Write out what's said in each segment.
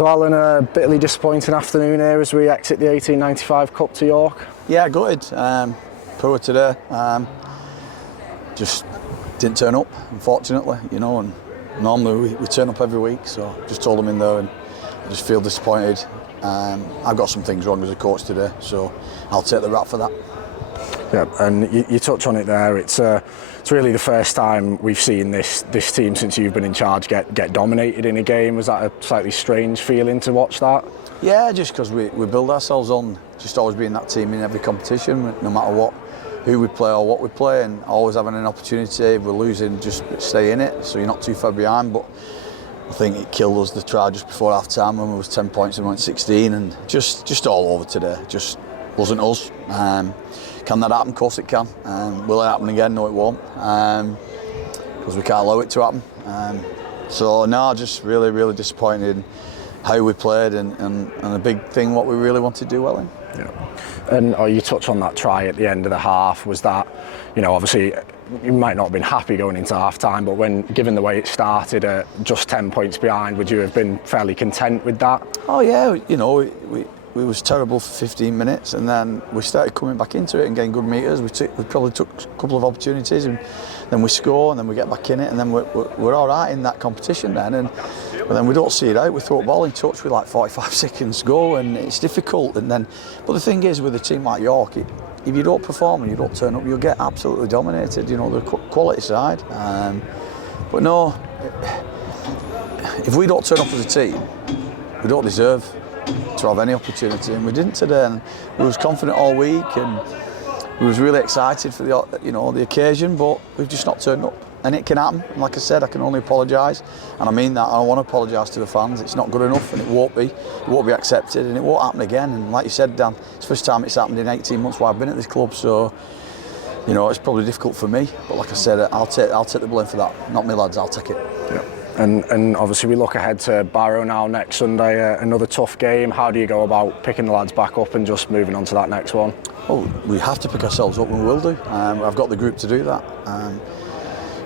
So Alan, a bitterly disappointing afternoon here as we exit the 1895 Cup to York. Yeah, gutted. Poor today. Just didn't turn up, unfortunately, you know, and normally we turn up every week, so just told them in there and I just feel disappointed. I've got some things wrong as a coach today, so I'll take the rap for that. Yeah, and you touch on it there. It's really the first time we've seen this team since you've been in charge get dominated in a game. Was that a slightly strange feeling to watch that? Yeah, just because we build ourselves on just always being that team in every competition, no matter who we play or what we play, and always having an opportunity. If we're losing, just stay in it, so you're not too far behind. But I think it killed us, the try just before half time when we was 10 points and we went 16, and just all over today. Just wasn't us. Can that happen? Of course it can. Will it happen again? No, it won't. Because we can't allow it to happen. So no, just really disappointed in how we played and a big thing what we really wanted to do well in. Yeah. And you touch on that try at the end of the half. Was that, you know, obviously you might not have been happy going into half time, but given the way it started at just 10 points behind, would you have been fairly content with that? Oh yeah, you know, we was terrible for 15 minutes, and then we started coming back into it and getting good meters. We probably took a couple of opportunities, and then we score, and then we get back in it, and then we're all right in that competition then. But then we don't see it out. We throw a ball in touch with like 45 seconds to go, and it's difficult. But the thing is, with a team like York, if you don't perform and you don't turn up, you'll get absolutely dominated. You know, the quality side. But no, if we don't turn up as a team, we don't deserve to have any opportunity, and we didn't today. And we was confident all week, and we was really excited for the occasion, but we've just not turned up. And it can happen. And like I said, I can only apologise, and I mean that. I want to apologise to the fans. It's not good enough, and it won't be accepted, and it won't happen again. And like you said, Dan, it's the first time it's happened in 18 months while I've been at this club, so you know it's probably difficult for me. But like I said, I'll take the blame for that. Not me lads, I'll take it. Yeah. And obviously we look ahead to Barrow now next Sunday, another tough game. How do you go about picking the lads back up and just moving on to that next one? Well, we have to pick ourselves up, and we will do. I've got the group to do that.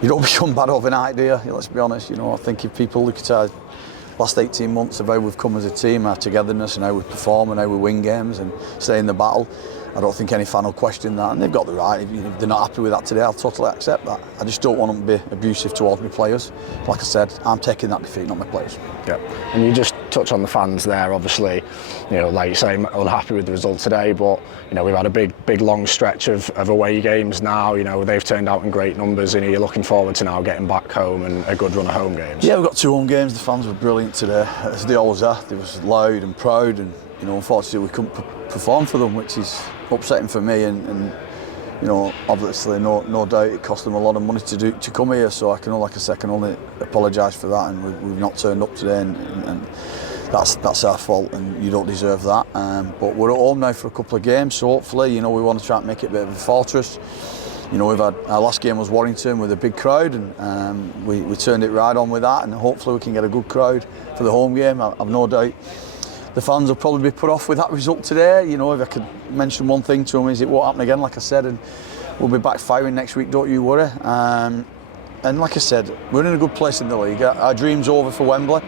You don't become bad overnight, do you? Let's be honest. You know, I think if people look at our last 18 months of how we've come as a team, our togetherness and how we perform and how we win games and stay in the battle, I don't think any fan will question that, and they've got the right. If they're not happy with that today, I'll totally accept that. I just don't want them to be abusive towards my players. Like I said, I'm taking that defeat, not my players. Yeah, and you just touch on the fans there. Obviously, you know, like you say, unhappy with the result today, but you know we've had a big long stretch of away games now. You know they've turned out in great numbers, and you're looking forward to now getting back home and a good run of home games. Yeah, we've got 2 home games. The fans were brilliant today, as they always are. They was loud and proud, and you know, unfortunately we couldn't perform for them, which is upsetting for me, and you know, obviously no doubt it cost them a lot of money to come here, so I can only apologise for that, and we've not turned up today, and that's our fault, and you don't deserve that. But we're at home now for a couple of games, so hopefully, you know, we want to try and make it a bit of a fortress. You know, our last game was Warrington with a big crowd, and we turned it right on with that, and hopefully we can get a good crowd for the home game. I've no doubt the fans will probably be put off with that result today. You know, if I could mention one thing to them, is it won't happen again, like I said, and we'll be back firing next week, don't you worry. And like I said, we're in a good place in the league. Our dream's over for Wembley,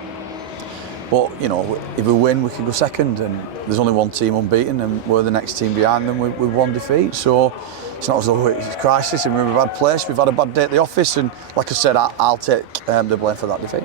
but you know, if we win, we can go second, and there's only one team unbeaten, and we're the next team behind them with 1 defeat. So it's not as though it's a crisis and we're in a bad place. We've had a bad day at the office, and like I said, I'll take the blame for that defeat.